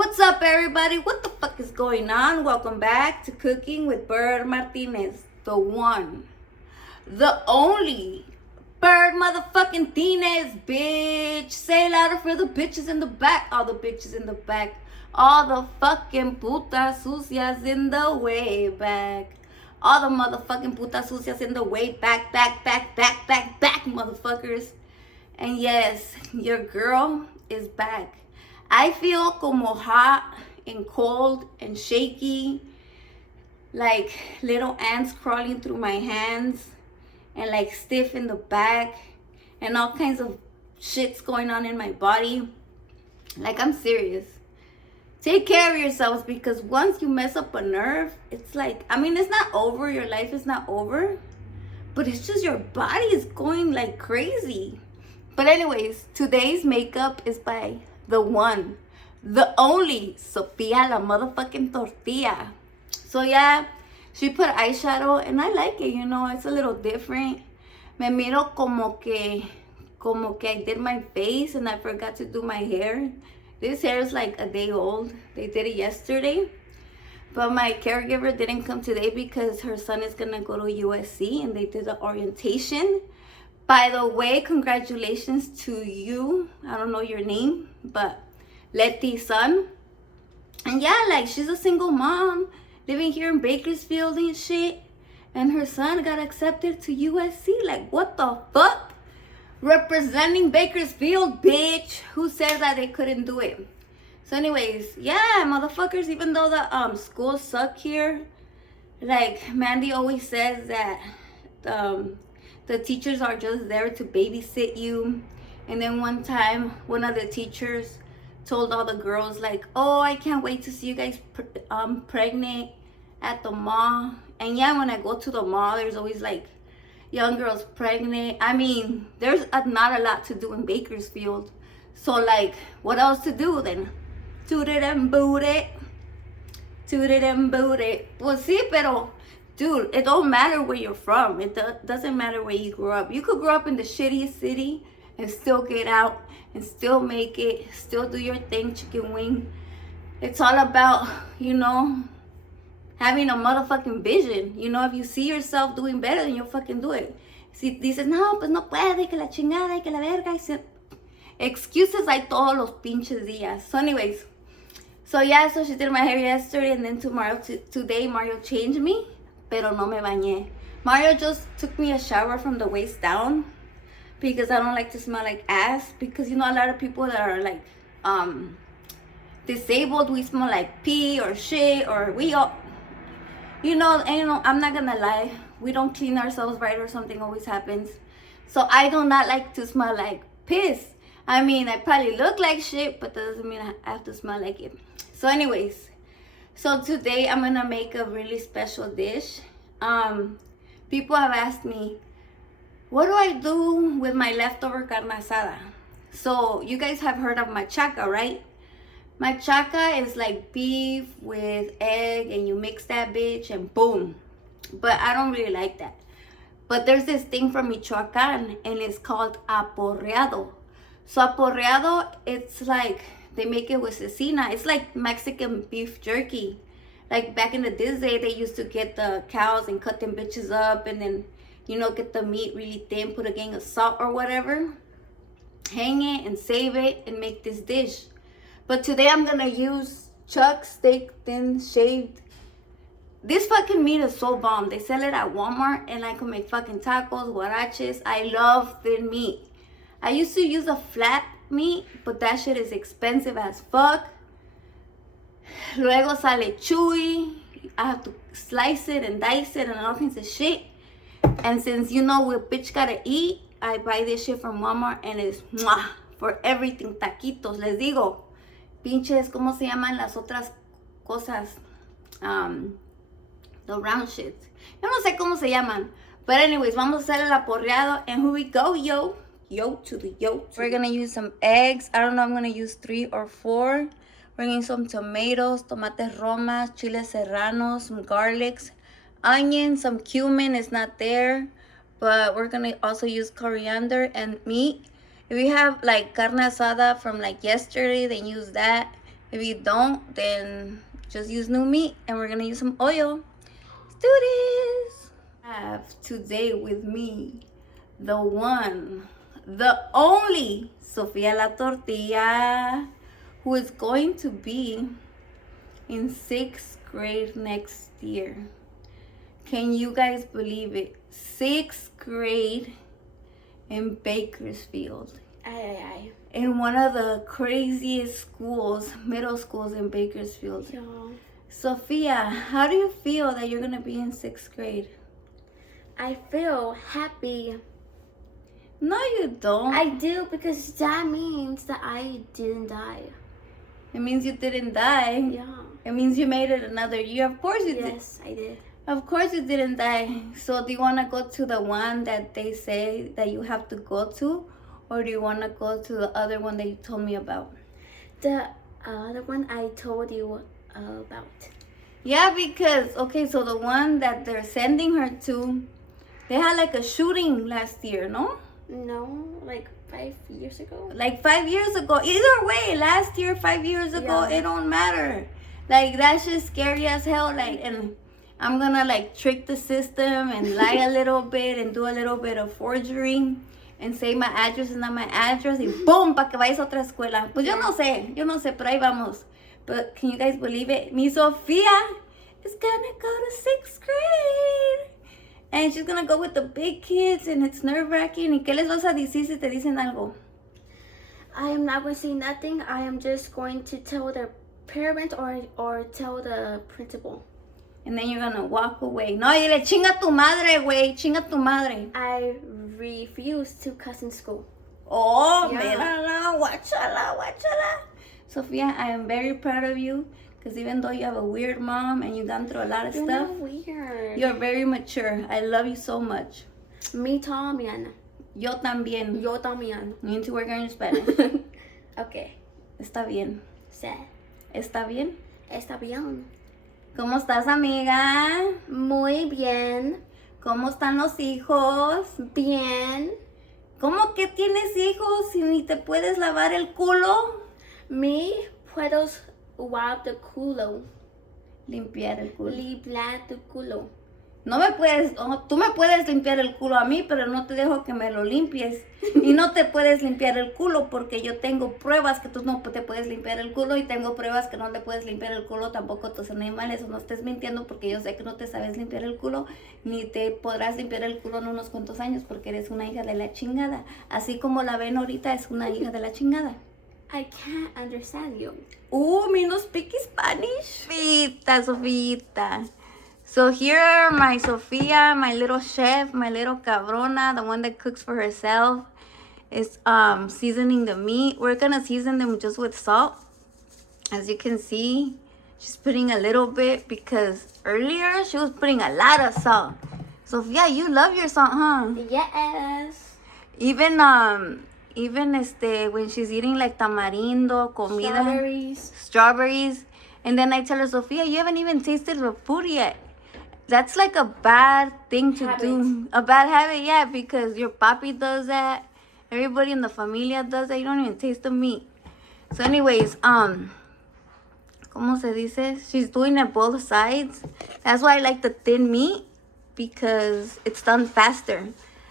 What's up, everybody? What the fuck is going on? Welcome back to Cooking with Bird Martinez, the one, the only Bird motherfucking Tines, bitch. Say it louder for the bitches in the back, all the bitches in the back, all the fucking putas sucias in the way back, all the motherfucking putas sucias in the way back, motherfuckers. And yes, your girl is back. I feel como hot and cold and shaky, like little ants crawling through my hands and like stiff in the back and all kinds of shit's going on in my body. Like, I'm serious. Take care of yourselves, because once you mess up a nerve, it's like, I mean, it's not over. Your life is not over, but it's just your body is going like crazy. But anyways, today's makeup is by the one, the only Sophia la motherfucking tortilla. So yeah, she put eyeshadow and I like it, you know, it's a little different. Me miro como que I did my face and I forgot to do my hair. This hair is like a day old. They did it yesterday. But my caregiver didn't come today because her son is gonna go to USC and they did the orientation. By the way, congratulations to you. I don't know your name, but Letty's son. And yeah, like, she's a single mom living here in Bakersfield and shit. And her son got accepted to USC. Like, what the fuck? Representing Bakersfield, bitch. Who said that they couldn't do it? So anyways, yeah, motherfuckers, even though the schools suck here, like Mandy always says that the teachers are just there to babysit you. And then one time, one of the teachers told all the girls, like, oh, I can't wait to see you guys pregnant at the mall. And yeah, when I go to the mall, there's always like young girls pregnant. I mean, there's not a lot to do in Bakersfield. So like, what else to do then? Toot it and boot it. Toot it and boot it. Well, sí, pero dude, it don't matter where you're from. It doesn't matter where you grew up. You could grow up in the shittiest city and still get out and still make it, still do your thing, chicken wing. It's all about, you know, having a motherfucking vision. You know, if you see yourself doing better, then you'll fucking do it. Si dices, no, pues no puede, que la chingada, que la verga. Excuses like todos los pinches días. So anyways, so yeah, so she did my hair yesterday, and then today Mario changed me. Pero no me bañé. Mario just took me a shower from the waist down because I don't like to smell like ass. Because, you know, a lot of people that are like disabled, we smell like pee or shit, or we all, you know, and you know, I'm not gonna lie, we don't clean ourselves right or something always happens. So I do not like to smell like piss. I mean, I probably look like shit, but that doesn't mean I have to smell like it. So anyways, so today I'm gonna make a really special dish. People have asked me, what do I do with my leftover carne asada? So you guys have heard of machaca, right? Machaca is like beef with egg and you mix that bitch and boom. But I don't really like that. But there's this thing from Michoacan and it's called Aporreado. So Aporreado, it's like, they make it with cecina. It's like Mexican beef jerky. Like back in the day, they used to get the cows and cut them bitches up and then, you know, get the meat really thin, put a gang of salt or whatever, hang it and save it and make this dish. But today I'm gonna use chuck steak thin shaved. This fucking meat is so bomb. They sell it at Walmart and I can make fucking tacos, huaraches. I love thin meat. I used to use a flat meat, but that shit is expensive as fuck. Luego sale chewy. I have to slice it and dice it and all kinds of shit. And since, you know, we bitch gotta eat, I buy this shit from Walmart and it's mwah, for everything. Taquitos, les digo. Pinches, ¿cómo se llaman las otras cosas? The round shits. Yo no sé cómo se llaman. But anyways, vamos a hacer el aporreado. And here we go, yo. Yo to the yo. We're gonna use some eggs. I don't know, I'm gonna use 3 or 4. Bringing some tomatoes, tomates romas, chiles serranos, some garlics, onion, some cumin is not there, but we're gonna also use coriander and meat. If you have like carne asada from like yesterday, then use that. If you don't, then just use new meat, and we're gonna use some oil. Let's do this. I have today with me the one, the only Sophia La Tortilla, who is going to be in 6th grade next year. Can you guys believe it? 6th grade in Bakersfield. Aye. In one of the craziest schools, middle schools in Bakersfield. Yeah. Sophia, how do you feel that you're gonna be in 6th grade? I feel happy. No, you don't. I do, because that means that I didn't die. It means you didn't die. Yeah. It means you made it another year. Of course you did. Yes, I did. Of course you didn't die. So do you want to go to the one that they say that you have to go to? Or do you want to go to the other one that you told me about? The other one I told you about. Yeah, because, okay, so the one that they're sending her to, they had like a shooting last year, no? No, like 5 years ago. Like 5 years ago. Either way, last year, 5 years ago, Yeah. it don't matter. Like, that's just scary as hell. Like, and I'm gonna like trick the system and lie a little bit and do a little bit of forgery and say my address is not my address y boom, para que vayas a otra escuela. Pues yo no sé, pero ahí vamos. But can you guys believe it? Mi Sophia is gonna go to 6th grade. And she's gonna go with the big kids, and it's nerve-wracking. ¿Y qué les vas a decir si te dicen algo? I am not going to say nothing. I am just going to tell their parents or tell the principal. And then you're gonna walk away. No, dile, chinga tu madre, güey. Chinga tu madre. I refuse to cuss in school. Oh, Yeah. mírala, guáchala. Sophia, I am very proud of you. Because even though you have a weird mom and you've gone through a lot of You're stuff, not weird. you're very mature. I love you so much. Me también. Yo también. Yo también. You need to work on your Spanish. Okay. Está bien. Se. ¿Está bien? Está bien. ¿Cómo estás, amiga? Muy bien. ¿Cómo están los hijos? Bien. ¿Cómo que tienes hijos si ni te puedes lavar el culo? Me puedo wipe the culo. Limpiar el culo. Limpiar tu culo. No me puedes, tú me puedes limpiar el culo a mí, pero no te dejo que me lo limpies. Y no te puedes limpiar el culo porque yo tengo pruebas que tú no te puedes limpiar el culo y tengo pruebas que no te puedes limpiar el culo tampoco a tus animales. O no estés mintiendo porque yo sé que no te sabes limpiar el culo ni te podrás limpiar el culo en unos cuantos años porque eres una hija de la chingada. Así como la ven ahorita, es una hija de la chingada. I can't understand you. Me no speak Spanish. Sofita. So here are my Sophia, my little chef, my little cabrona, the one that cooks for herself, is seasoning the meat. We're gonna season them just with salt. As you can see, she's putting a little bit because earlier she was putting a lot of salt. Sophia, you love your salt, huh? Yes. Even when she's eating like tamarindo, comida, strawberries, and then I tell her, Sophia, you haven't even tasted the food yet. That's like a bad thing to do. A bad habit, yeah, because your papi does that. Everybody in the familia does that. You don't even taste the meat. So anyways, ¿cómo se dice? She's doing it both sides. That's why I like the thin meat, because it's done faster.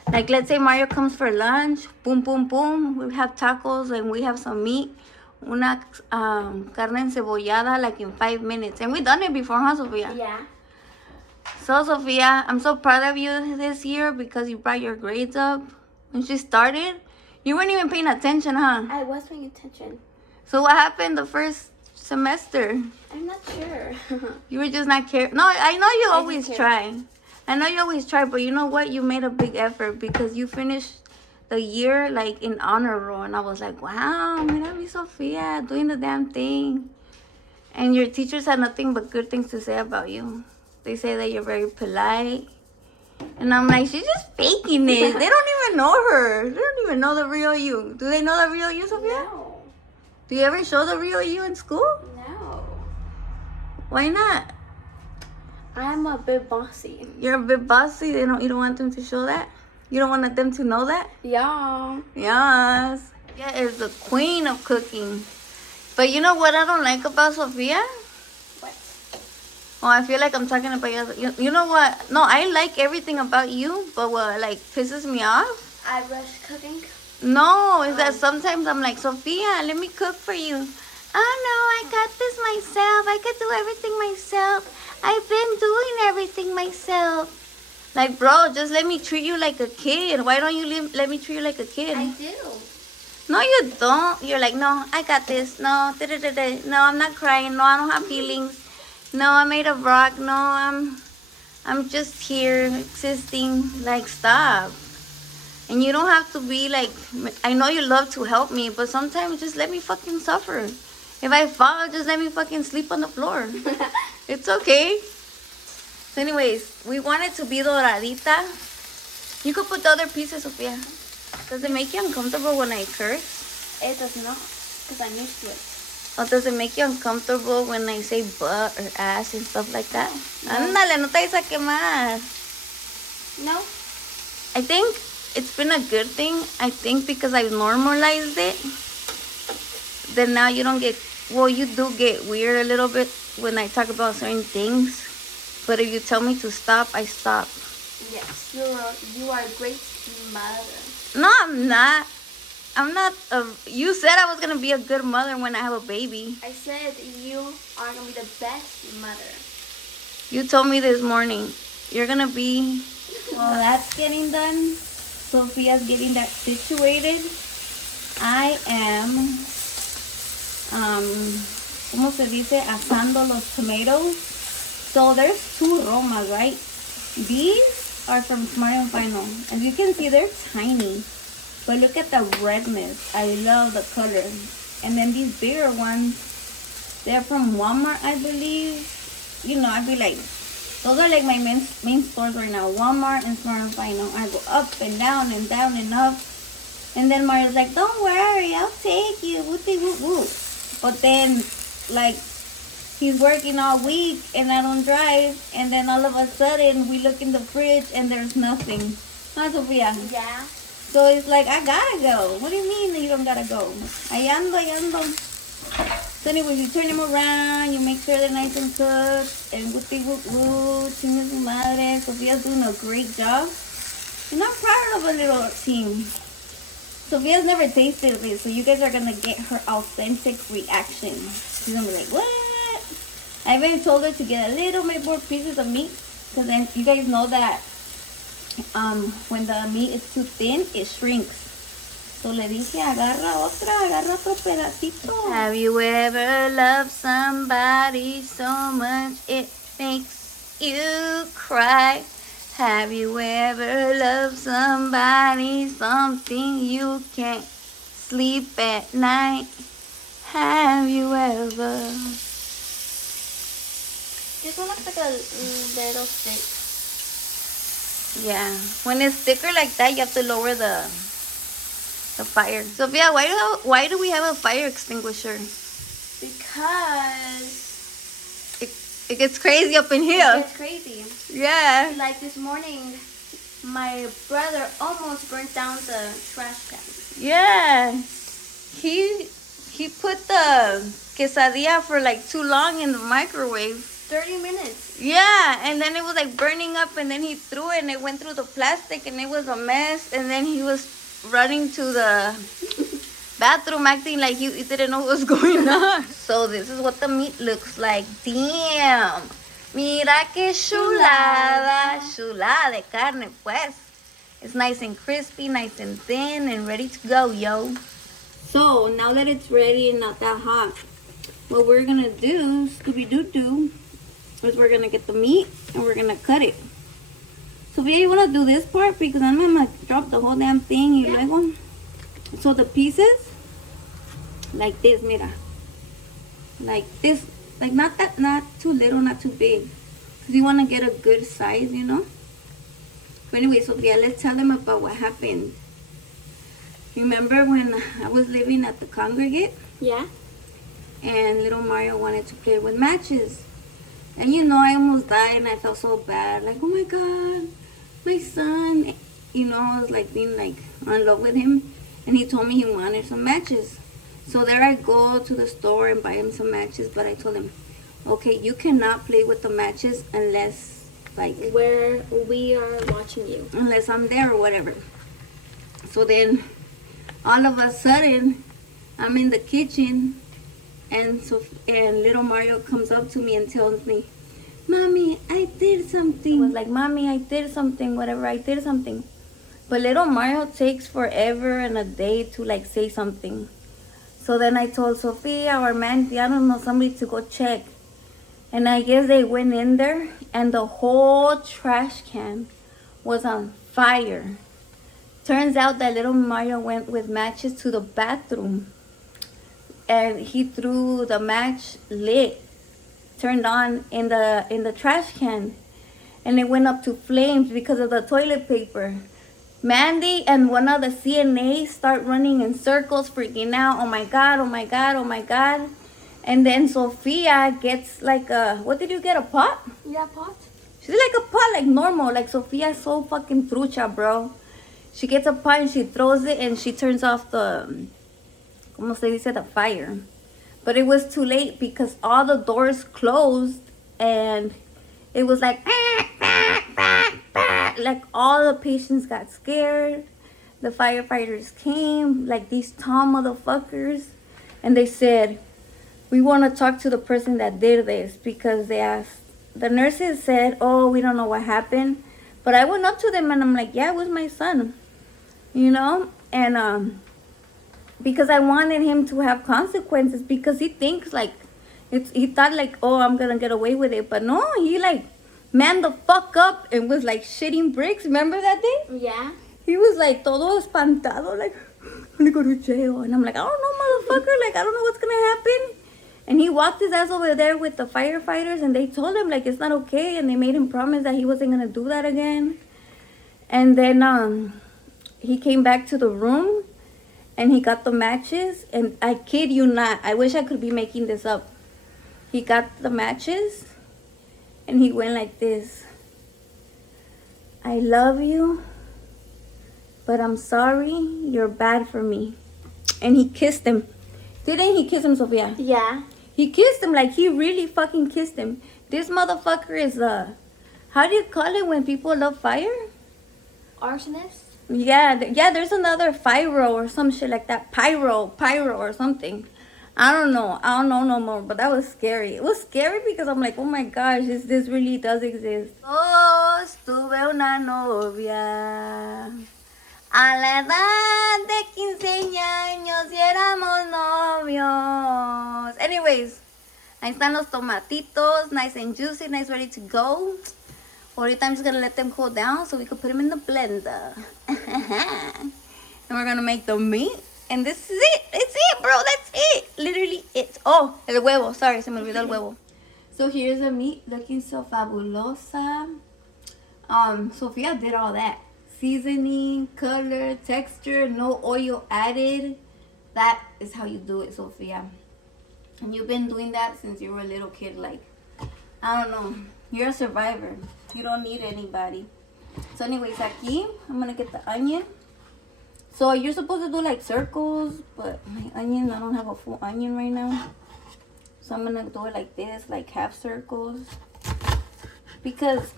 Like, let's say Mario comes for lunch, boom, boom, boom. We have tacos and we have some meat. Una carne encebollada, like in 5 minutes. And we've done it before, huh, Sophia? Yeah. So, Sophia, I'm so proud of you this year because you brought your grades up. When she started, you weren't even paying attention, huh? I was paying attention. So what happened the first semester? I'm not sure. You were just not caring. No, I know you always try. I know you always try, but you know what? You made a big effort because you finished the year like in honor roll. And I was like, wow, mira mi Sophia doing the damn thing. And your teachers had nothing but good things to say about you. They say that you're very polite. And I'm like, she's just faking it. They don't even know her. They don't even know the real you. Do they know the real you, Sophia? No. Do you ever show the real you in school? No. Why not? I'm a bit bossy. You're a bit bossy. You don't want them to show that? You don't want them to know that? Yeah. Yes. Yeah, is the queen of cooking. If But you know what I don't like about Sophia? What? Oh, I feel like I'm talking about you know what? No, I like everything about you, but what like pisses me off? I rush cooking. No, is that sometimes I'm like, Sophia, let me cook for you. Oh no, I got this myself. I could do everything myself. I've been doing everything myself. Like, bro, just let me treat you like a kid. Why don't you let me treat you like a kid? I do. No, you don't. You're like, no, I got this. No, da-da-da-da. No, I'm not crying. No, I don't have feelings. No, I made a rock. No, I'm just here existing. Like, stop. And you don't have to be like, I know you love to help me, but sometimes just let me fucking suffer. If I fall, just let me fucking sleep on the floor. It's okay. So anyways, we want it to be doradita. You could put the other pieces, Sophia. Does it make you uncomfortable when I curse? It does not, because I'm used to it. Or does it make you uncomfortable when I say butt or ass and stuff like that? No. Ándale, no te vayas a quemar. No? I think it's been a good thing. I think because I've normalized it, then now you don't get, well, you do get weird a little bit when I talk about certain things. But if you tell me to stop, I stop. Yes, you are a great mother. No, I'm not. You said I was going to be a good mother when I have a baby. I said you are going to be the best mother. You told me this morning, you're going to be... Well, that's getting done. Sophia's getting that situated. I am, ¿cómo se dice? Asando los tomatoes. So there's two romas, right? These are from Smart and Final. As you can see, they're tiny. But look at the redness. I love the color. And then these bigger ones, they're from Walmart, I believe. You know, I'd be like, those are like my main stores right now. Walmart and Smart and Final. I go up and down and down and up. And then Mario's like, don't worry, I'll take you. Whoopie whoop whoop. But then, like, he's working all week and I don't drive. And then all of a sudden, we look in the fridge and there's nothing. Huh, Sophia? Yeah. So it's like, I gotta go. What do you mean that you don't gotta go? Ahí ando. So anyways, you turn them around, you make sure they're nice and cooked, and whoopie whoop whoop, chingue su madre. Sophia's doing a great job. And I'm proud of a little team. Sophia's never tasted this, so you guys are gonna get her authentic reaction. She's gonna be like, what? I even told her to get a little bit more pieces of meat, because then you guys know that when the meat is too thin, it shrinks. So le dije, agarra otro pedacito. Have you ever loved somebody so much it makes you cry? Have you ever loved somebody something you can't sleep at night? Have you ever? This one looks like a little thick. Yeah, when it's thicker like that, you have to lower the fire. Sophia, why do we have a fire extinguisher? Because It gets crazy up in here. it gets crazy. Yeah. Like this morning, my brother almost burnt down the trash can. Yeah. He put the quesadilla for like too long in the microwave. 30 minutes. Yeah, and then it was like burning up, and then he threw it and it went through the plastic and it was a mess, and then he was running to the bathroom acting like he didn't know what was going on. So this is what the meat looks like. Damn. Mira que chulada. Chulada de carne, pues. It's nice and crispy, nice and thin, and ready to go, yo. So now that it's ready and not that hot, what we're gonna do, Scooby-Doo-Doo, is we're gonna get the meat and we're gonna cut it. Sophia, you wanna do this part? Because I'm gonna drop the whole damn thing. Yeah. So the pieces, like this, mira. Like this, like not too little, not too big. Because you wanna get a good size, you know? But anyway, Sophia, let's tell them about what happened. Remember when I was living at the congregate? Yeah. And little Mario wanted to play with matches. And you know, I almost died and I felt so bad. Like, oh my God, my son. You know, I was like being like in love with him. And he told me he wanted some matches. So there I go to the store and buy him some matches, but I told him, okay, you cannot play with the matches unless, like, where we are watching you. Unless I'm there or whatever. So then, all of a sudden, I'm in the kitchen, and little Mario comes up to me and tells me, Mommy, I did something. I was like, Mommy, I did something, whatever, I did something. But little Mario takes forever and a day to like say something. So then I told Sophia or Mandy, I don't know, somebody to go check. And I guess they went in there and the whole trash can was on fire. Turns out that little Mario went with matches to the bathroom. And he threw the match lit, turned on in the trash can. And it went up to flames because of the toilet paper. Mandy and one of the CNAs start running in circles, freaking out. Oh my God, oh my God, oh my God. And then Sophia gets like what did you get, a pot? Yeah, pot. She's like a pot, like normal. Like Sophia's so fucking trucha, bro. She gets a pot and she throws it and she turns off the, como se dice, the fire. But it was too late because all the doors closed and it was like all the patients got scared. The firefighters came, like these tall motherfuckers, and they said, we want to talk to the person that did this, because they asked, the nurses said, oh, we don't know what happened. But I went up to them and I'm like, yeah, it was my son, you know? And because I wanted him to have consequences, because he thinks like, he thought like, oh, I'm going to get away with it. But no, he like manned the fuck up and was like shitting bricks. Remember that day? Yeah. He was like todo espantado, like, I'm gonna go to jail. And I'm like, I don't know, motherfucker, like, I don't know what's gonna happen. And he walked his ass over there with the firefighters and they told him like it's not okay, and they made him promise that he wasn't gonna do that again. And then he came back to the room and he got the matches, and I kid you not, I wish I could be making this up. He got the matches and he went like this. I love you, but I'm sorry, you're bad for me. And he kissed him. Didn't he kiss him, Sophia? Yeah. He kissed him, like he really fucking kissed him. This motherfucker is how do you call it when people love fire? Arsonist? Yeah, there's another pyro or some shit like that. Pyro or something. I don't know no more, but that was scary. It was scary because I'm like, oh my gosh, this really does exist. Oh, tuve una novia a la edad de 15 años y éramos novios. Anyways, ahí están los tomatitos, nice and juicy, nice, ready to go. Ahorita I'm just gonna let them cool down so we can put them in the blender. And we're gonna make the meat. And this is it. It's it, bro. That's it. Literally it. Oh, el huevo. Sorry, se me olvidó el huevo. So here's the meat looking so fabulosa. Sophia did all that. Seasoning, color, texture, no oil added. That is how you do it, Sophia. And you've been doing that since you were a little kid. Like, I don't know. You're a survivor. You don't need anybody. So anyways, aquí, I'm going to get the onion. So you're supposed to do like circles, but my onion, I don't have a full onion right now. So I'm gonna do it like this, like half circles. Because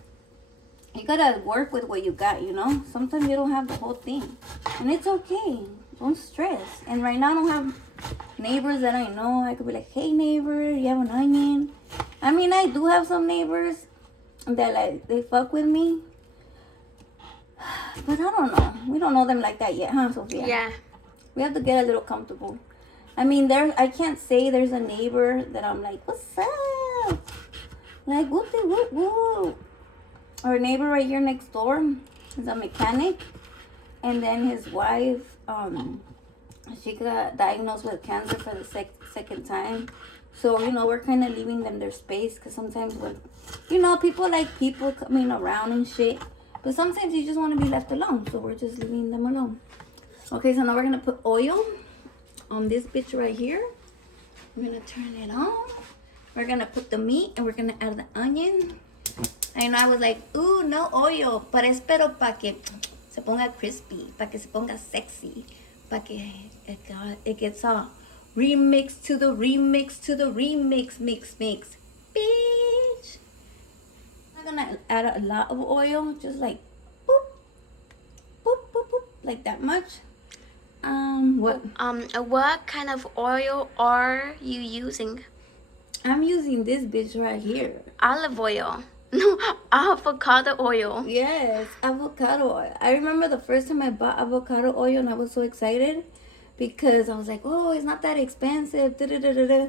you gotta work with what you got, you know? Sometimes you don't have the whole thing. And it's okay. Don't stress. And right now I don't have neighbors that I know. I could be like, hey neighbor, you have an onion? I mean, I do have some neighbors that like, they fuck with me. But I don't know. We don't know them like that yet, huh, Sophia? Yeah. We have to get a little comfortable. I mean, I can't say there's a neighbor that I'm like, what's up? Like, whoop. Our neighbor right here next door is a mechanic. And then his wife, she got diagnosed with cancer for the second time. So, you know, we're kind of leaving them their space. Because sometimes when, you know, people like people coming around and shit. But sometimes you just want to be left alone. So we're just leaving them alone. Okay, so now we're going to put oil on this bitch right here. We're going to turn it on. We're going to put the meat and we're going to add the onion. And I was like, ooh, no oil. Pero espero para que se ponga crispy. Para que se ponga sexy. Para que it gets all Remix to the remix to the remix, mix. Bitch. I'm gonna add a lot of oil, just like boop, boop, boop, boop, like that much. What kind of oil are you using? I'm using this bitch right here. Olive oil. No, avocado oil. Yes, avocado oil. I remember the first time I bought avocado oil and I was so excited because I was like, oh, it's not that expensive. Da-da-da-da-da.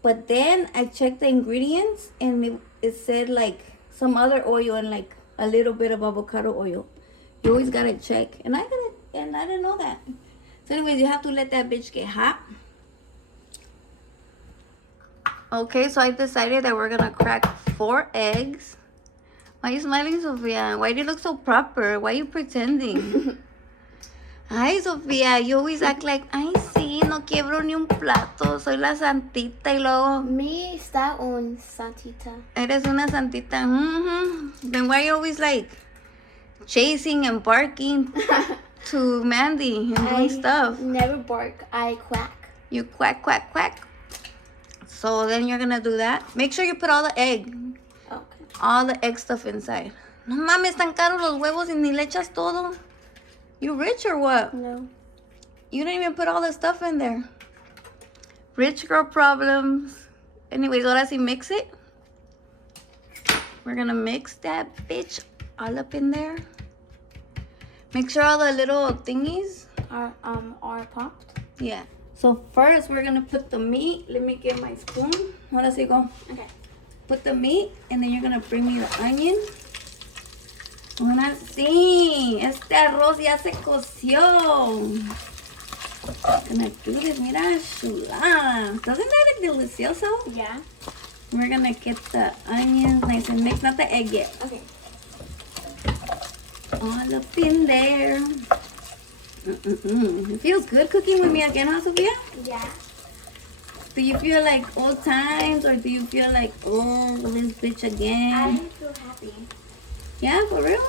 But then I checked the ingredients and it said like some other oil and like a little bit of avocado oil. You always gotta check. And I didn't know that. So anyways, you have to let that bitch get hot. Okay, so I decided that we're gonna crack 4 eggs. Why are you smiling, Sophia? Why do you look so proper? Why are you pretending? Ay, Sophia, you always act like, ay, sí, no quiebro ni un plato. Soy la santita y luego... Me está un santita. Eres una santita. Mm-hmm. Then why are you always like chasing and barking to Mandy and doing stuff? Never bark. I quack. You quack, quack, quack. So then you're gonna do that. Make sure you put all the egg. Okay. All the egg stuff inside. No mames, tan caros los huevos y ni le echas todo. You rich or what? No. You didn't even put all the stuff in there. Rich girl problems. Anyways, ahora sí mix it. We're gonna mix that bitch all up in there. Make sure all the little thingies are popped. Yeah. So first we're gonna put the meat. Let me get my spoon. Ahora sí go. Okay. Put the meat and then you're gonna bring me the onion. Ahora sí, este arroz ya se coció. Gonna do this, mira, chulada. Doesn't that look delicioso? Yeah. We're gonna get the onions nice and mixed, not the egg yet. Okay. All up in there. It feels good cooking with me again, huh, Sophia? Yeah. Do you feel like old times or do you feel like, oh, this bitch again? I feel happy. Yeah, for real?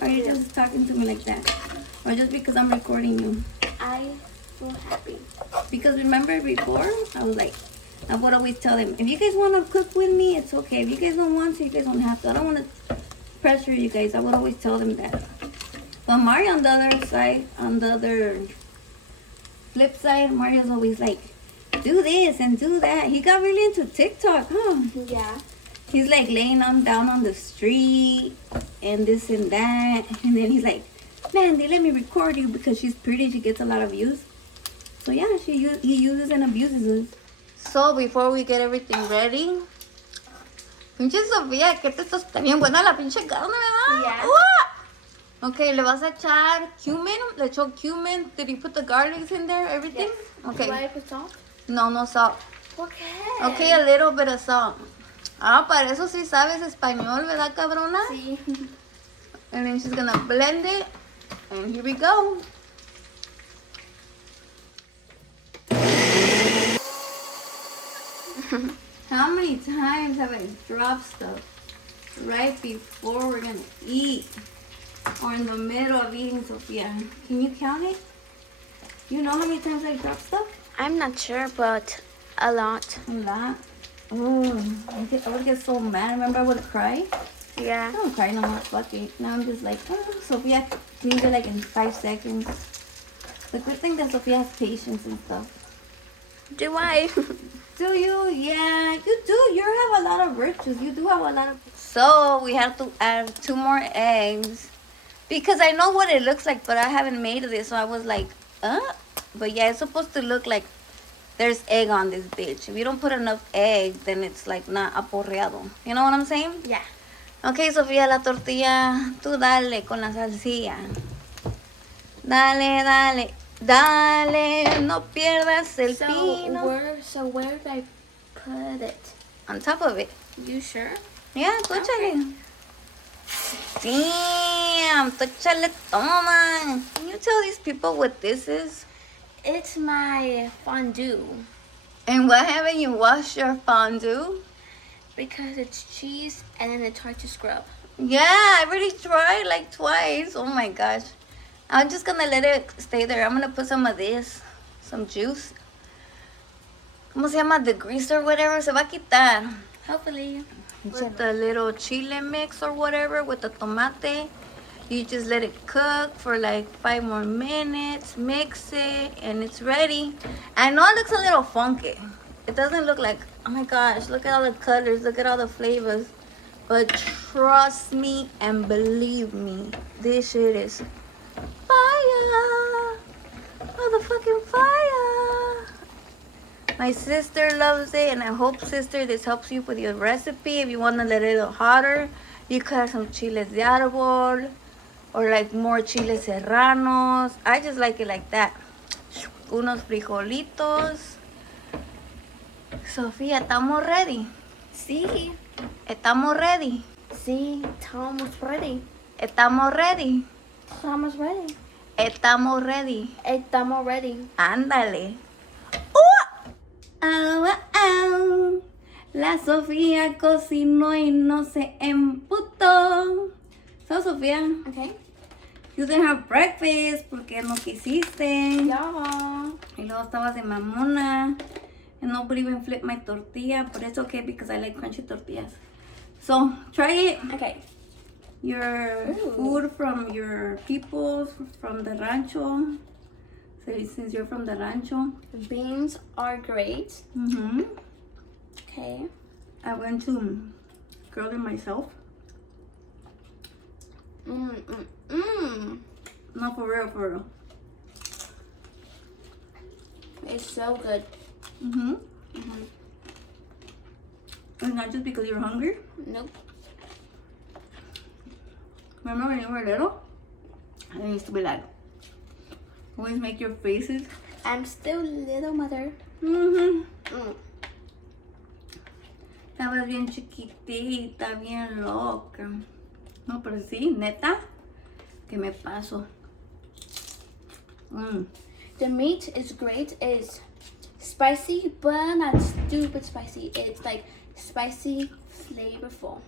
Or are you just talking to me like that? Or just because I'm recording you? I feel happy. Because remember before, I was like, I would always tell them, if you guys want to cook with me, it's okay. If you guys don't want to, you guys don't have to. I don't want to pressure you guys. I would always tell them that. But Mario on the other side, on the other flip side, Mario's always like, do this and do that. He got really into TikTok, huh? Yeah. He's like laying on down on the street and this and that. And then he's like, Mandy, let me record you because she's pretty. She gets a lot of views. So yeah, he uses and abuses us. So before we get everything ready. Pinche Sofía, que te estás bien buena la pinche carne, ¿verdad? Yeah. Okay, le vas a echar cumin. Le echó cumin. Did you put the garlics in there? Everything? Yes. Okay. Do I put salt? No salt. Okay. Okay, a little bit of salt. Ah, para eso sí sabes español, ¿verdad, cabrona? Sí. And then she's gonna blend it. And here we go. How many times have I dropped stuff right before we're gonna eat? Or in the middle of eating, Sophia? Can you count it? You know how many times I dropped stuff? I'm not sure, but a lot. A lot. Oh, I would get so mad. Remember I would cry? Yeah. I don't cry no more. Fuck it. Now I'm just like, oh, Sophia cleans it like in 5 seconds. The good thing that Sophia has patience and stuff. Do I? Do you? Yeah, you do. You have a lot of virtues. You do have a lot of... So we have to add 2 more eggs. Because I know what it looks like, but I haven't made this. So I was like, But yeah, it's supposed to look like there's egg on this bitch. If you don't put enough egg, then it's like not aporreado. You know what I'm saying? Yeah. Okay, Sofía, la tortilla, tú dale con la salsilla. Dale, no pierdas el pino. So where do I put it? On top of it. You sure? Yeah, tú échale. Damn, tú échale, toma. Can you tell these people what this is? It's my fondue. And why haven't you washed your fondue? Because it's cheese and then it's hard to scrub. Yeah, I already tried like twice. Oh my gosh. I'm just gonna let it stay there. I'm gonna put some of this, some juice. ¿cómo se llama? The grease or whatever. Se va a quitar. Hopefully. With the little chile mix or whatever with the tomate. You just let it cook for like 5 more minutes. Mix it and it's ready. I know it looks a little funky. It doesn't look like, oh my gosh, look at all the colors. Look at all the flavors. But trust me and believe me, this shit is fire. Motherfucking fire. My sister loves it, and I hope, sister, this helps you with your recipe. If you want to let it a little hotter, you could add some chiles de árbol or like more chiles serranos. I just like it like that. Unos frijolitos. Sophia, ¿estamos ready? Sí. ¿Estamos ready? Sí. Tom's ready. ¿Estamos ready? Tom's ready. ¿Estamos ready? Estamos ready. Ándale. Au, au. La Sofía cocinó y no se emputó. So, Sofía, Okay. you didn't have breakfast porque no quisiste. Yeah. Y luego estabas de mamona. And nobody even flipped my tortilla. But it's okay because I like crunchy tortillas. So, try it. Okay. Your food from your peoples, from the rancho. So, since you're from the rancho. Beans are great. Mm-hmm. Okay. I went to grill it myself. No, for real, for real. It's so good. Mm-hmm. It's not just because you're hungry. Nope. Remember when you were little? I used to be like, always make your faces. I'm still little, mother. Mm-hmm. Estabas bien chiquitita, bien loca. No, pero sí, neta, que me paso. The meat is great. It's spicy, but not stupid spicy. It's like spicy, flavorful.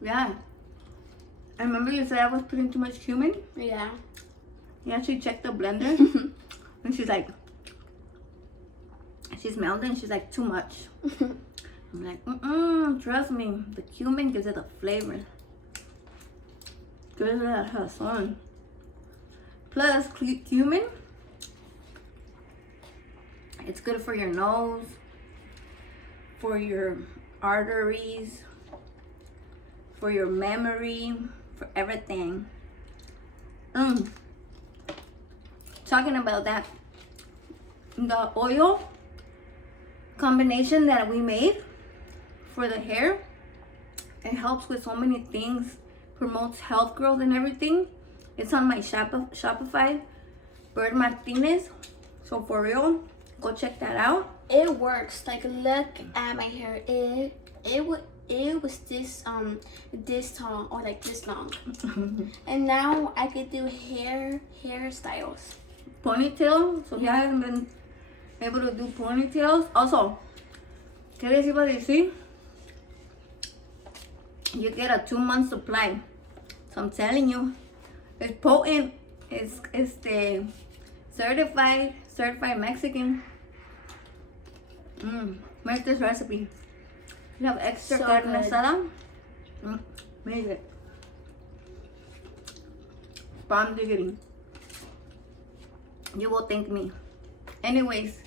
Yeah. I remember you said I was putting too much cumin. Yeah. You actually checked the blender. And she's like, she smelled it and she's like, too much. I'm like, trust me, the cumin gives it a flavor. Gives it a sazon. Plus, cumin, it's good for your nose, for your arteries, for your memory, for everything. Talking about that, the oil combination that we made for the hair, it helps with so many things, promotes health growth and everything. It's on my Shopify, Bird Martinez. So for real, go check that out. It works. Like, look at my hair. It was this tall or like this long, and now I could do hairstyles. Ponytail. So yeah, I haven't been able to do ponytails. Also, ¿qué les iba a decir? You get a 2-month supply. So I'm telling you, it's potent. It's the certified Mexican. Make this recipe. You have extra So carne good. asada. Make it. Bomb diggity. You will thank me. Anyways,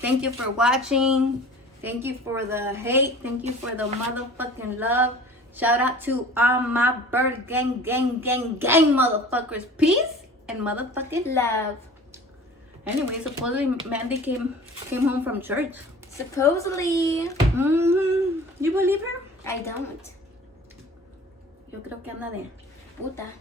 thank you for watching. Thank you for the hate. Thank you for the motherfucking love. Shout out to all my bird gang motherfuckers. Peace and motherfucking Love. Anyway, supposedly Mandy came home from church. Supposedly. You believe her? I don't. Yo creo que anda de Puta.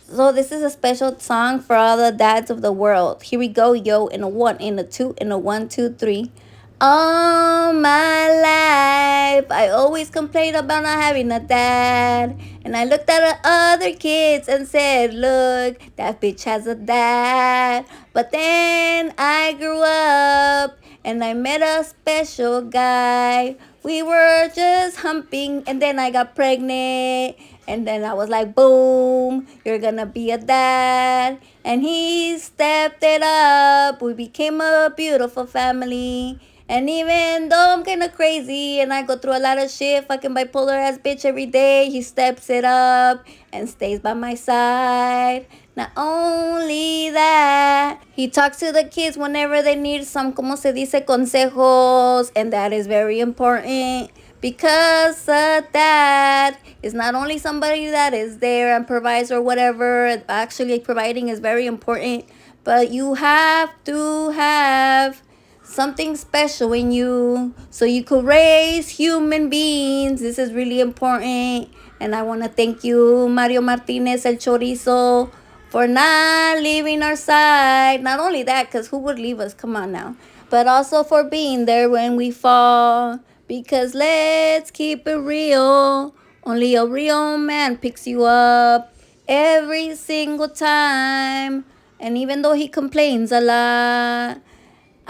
So this is a special song for all the dads of the world. Here we go, yo, in a 1, in a 2, in a 1, 2, 3. All my life, I always complained about not having a dad. And I looked at other kids and said, look, that bitch has a dad. But then I grew up and I met a special guy. We were just humping, and then I got pregnant, and then I was like, boom, you're gonna be a dad. And he stepped it up. We became a beautiful family. And even though I'm kind of crazy and I go through a lot of shit, fucking bipolar ass bitch every day, he steps it up and stays by my side. Not only that, he talks to the kids whenever they need some, como se dice, consejos. And that is very important because a dad is not only somebody that is there and provides or whatever. Actually, providing is very important. But you have to have something special in you so you could raise human beings. This is really important. And I want to thank you, Mario Martinez, El Chorizo, for not leaving our side. Not only that, because who would leave us? Come on now. But also for being there when we fall. Because let's keep it real. Only a real man picks you up every single time. And even though he complains a lot,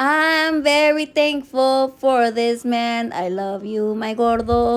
I'm very thankful for this man. I love you, my gordo.